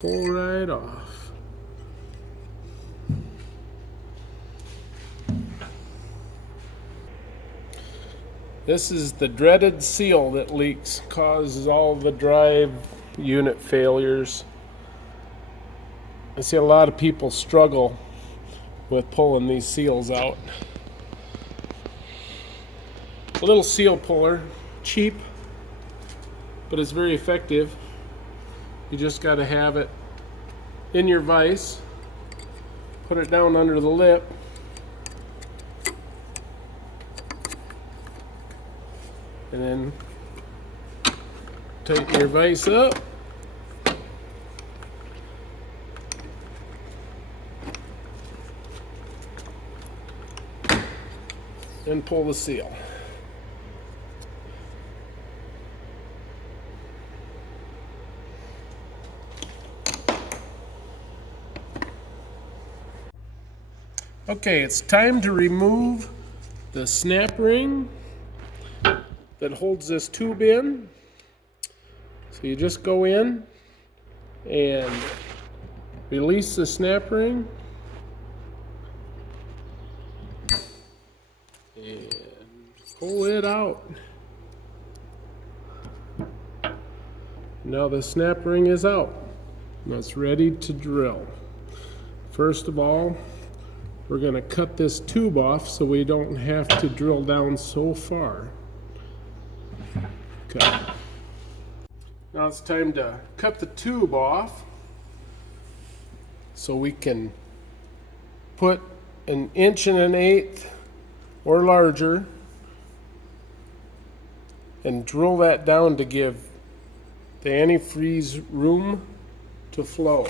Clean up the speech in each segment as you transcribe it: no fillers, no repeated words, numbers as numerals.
Pull right off. This is the dreaded seal that leaks, causes all the drive unit failures. I see a lot of people struggle with pulling these seals out. A little seal puller, cheap, but it's very effective. You just got to have it in your vise, put it down under the lip, and then tighten your vise up. And pull the seal. Okay, it's time to remove the snap ring that holds this tube in. So you just go in and release the snap ring and pull it out. Now the snap ring is out. Now it's ready to drill. First of all, we're going to cut this tube off so we don't have to drill down so far. Cut. Now it's time to cut the tube off so we can put 1.125" or larger and drill that down to give the antifreeze room to flow.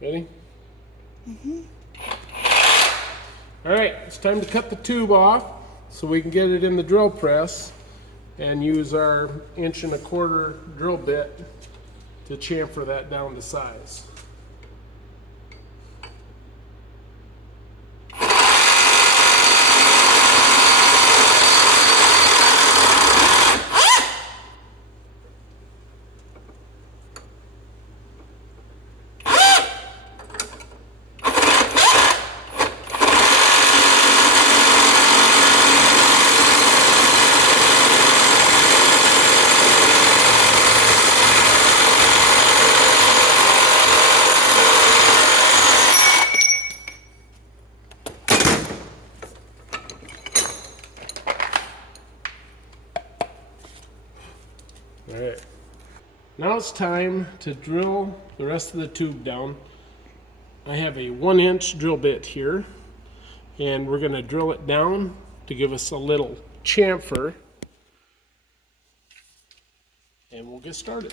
Ready? All right, it's time to cut the tube off so we can get it in the drill press and use our 1.25" drill bit to chamfer that down to size. All right, now it's time to drill the rest of the tube down. I have a 1" drill bit here, and we're going to drill it down to give us a little chamfer, and we'll get started.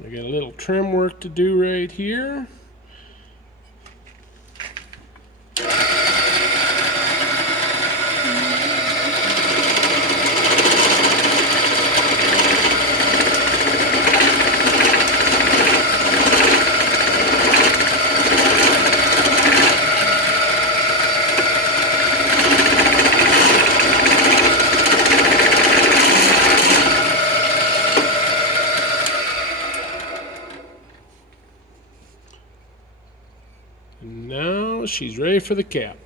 I got a little trim work to do right here. And now she's ready for the cap.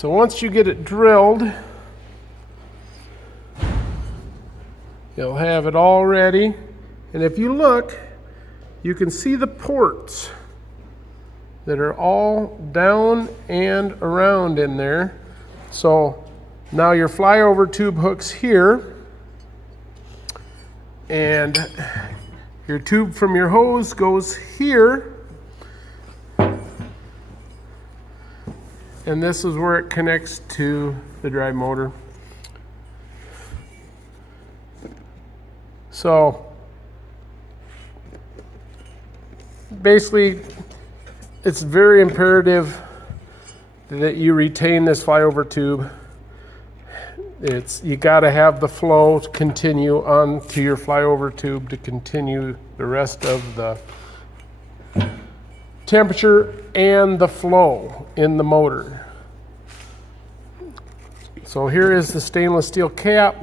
So once you get it drilled, you'll have it all ready. And if you look, you can see the ports that are all down and around in there. So now your flyover tube hooks here, and your tube from your hose goes here, and this is where it connects to the drive motor. So basically, it's very imperative that you retain this flyover tube. You got to have the flow continue on to your flyover tube to continue the rest of the temperature and the flow in the motor. So here is the stainless steel cap.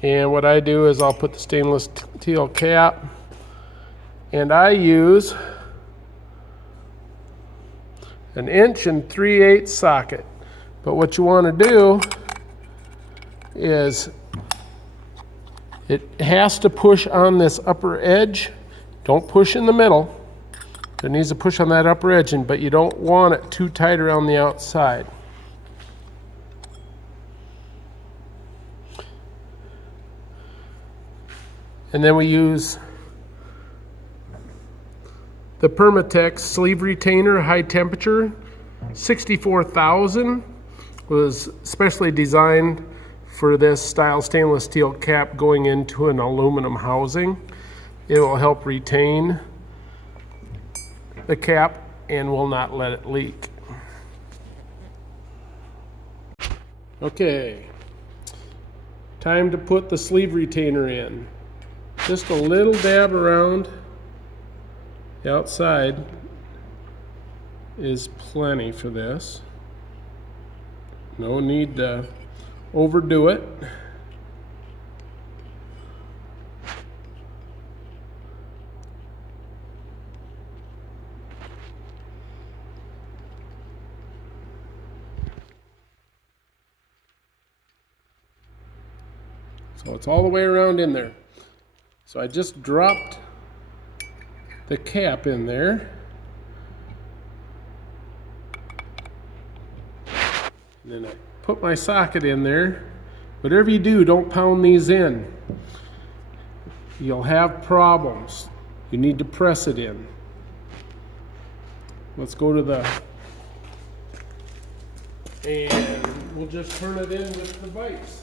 And what I do is I'll put the stainless steel cap, and I use an 1 3/8" socket. But what you want to do is it has to push on this upper edge. Don't push in the middle. It needs to push on that upper edge, but you don't want it too tight around the outside. And then we use the Permatex sleeve retainer, high temperature, 64,000. Was specially designed for this style stainless steel cap going into an aluminum housing. It will help retain the cap and will not let it leak. Okay, time to put the sleeve retainer in. Just a little dab around the outside is plenty for this. No need to overdo it. So it's all the way around in there. So I just dropped the cap in there. And then I put my socket in there. Whatever you do, don't pound these in. You'll have problems. You need to press it in. Let's go to the, and we'll just turn it in with the vise.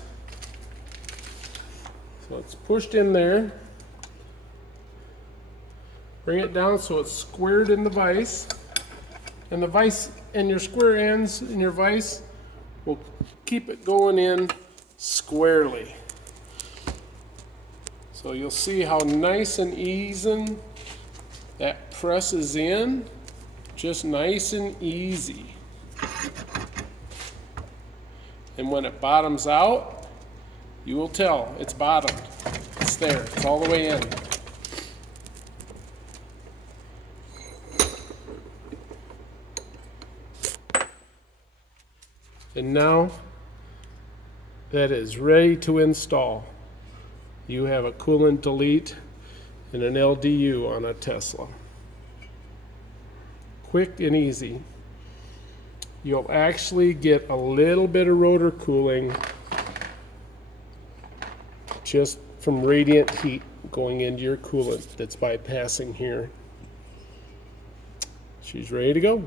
So it's pushed in there. Bring it down so it's squared in the vise. And the vise and your square ends in your vise will keep it going in squarely. So you'll see how nice and easy that presses in, just nice and easy. And when it bottoms out, you will tell it's bottomed. It's there, it's all the way in. And now that is ready to install. You have a coolant delete and an LDU on a Tesla. Quick and easy. You'll actually get a little bit of rotor cooling just from radiant heat going into your coolant that's bypassing here. She's ready to go.